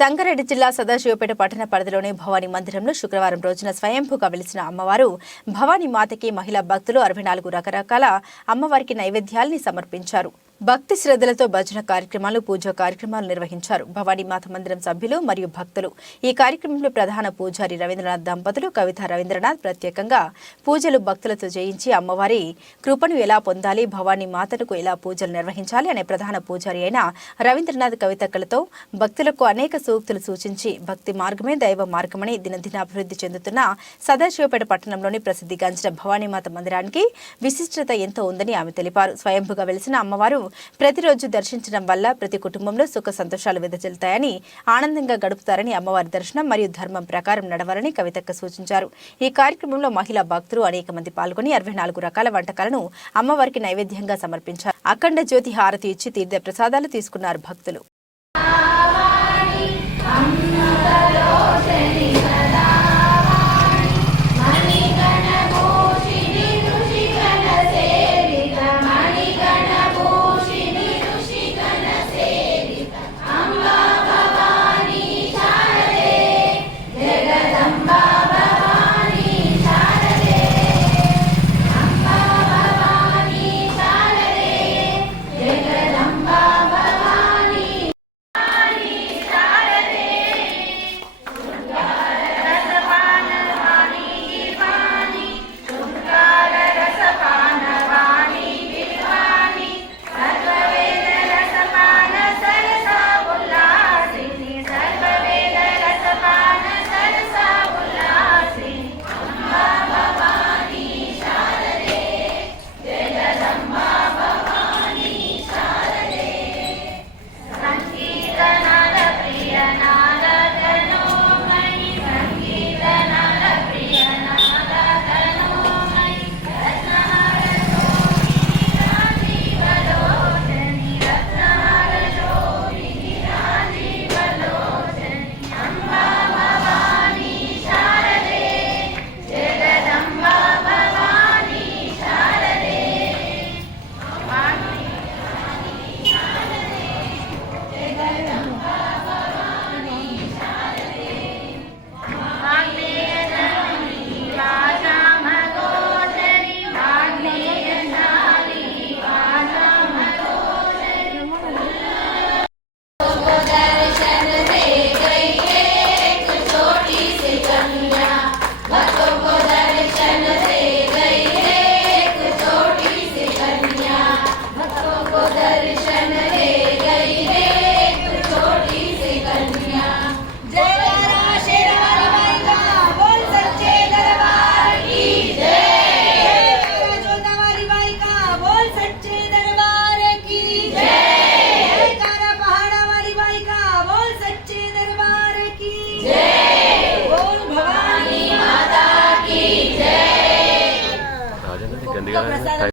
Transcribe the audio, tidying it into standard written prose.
సంగారెడ్డి జిల్లా సదాశివపేట పట్టణ పరిధిలోని భవానీ మందిరంలో శుక్రవారం రోజున స్వయంభూగా వెలిసిన అమ్మవారు భవానీ మాతకి మహిళా భక్తులు 64 రకరకాల అమ్మవారికి నైవేద్యాల్ని సమర్పించారు. భక్తి శ్రద్ధలతో భజన కార్యక్రమాలు, పూజా కార్యక్రమాలు నిర్వహించారు. భవానీ మాత మందిరం సభ్యులు మరియు భక్తులు ఈ కార్యక్రమంలో ప్రధాన పూజారి రవీంద్రనాథ్ దంపతులు కవిత రవీంద్రనాథ్ ప్రత్యేకంగా పూజలు భక్తులతో చేయించి అమ్మవారి కృపను ఎలా పొందాలి, భవానీ మాతకు ఎలా పూజలు నిర్వహించాలి అనే ప్రధాన పూజారి అయిన రవీంద్రనాథ్ కవితకలతో భక్తులకు అనేక సూక్తులు సూచించి భక్తి మార్గమే దైవ మార్గమని దినదిన అభివృద్ధి చెందుతున్న సదాశివపేట పట్టణంలోని ప్రసిద్ధిగాంచిన భవానీమాత మందిరానికి విశిష్టత ఎంతో ఉందని ఆమె తెలిపారు. స్వయంభుగా వెలిసిన అమ్మవారు ప్రతిరోజు దర్శించడం వల్ల ప్రతి కుటుంబంలో సుఖ సంతోషాలు వెదజల్లుతాయని, ఆనందంగా గడుపుతారని, అమ్మవారి దర్శనం మరియు ధర్మం ప్రకారం నడవాలని కవితక్క సూచించారు. ఈ కార్యక్రమంలో మహిళా భక్తులు అనేక మంది పాల్గొని 64 రకాల వంటకాలను అమ్మవారికి నైవేద్యంగా సమర్పించారు. అఖండ జ్యోతి హారతి ఇచ్చి తీర్థ ప్రసాదాలు తీసుకున్నారు భక్తులు.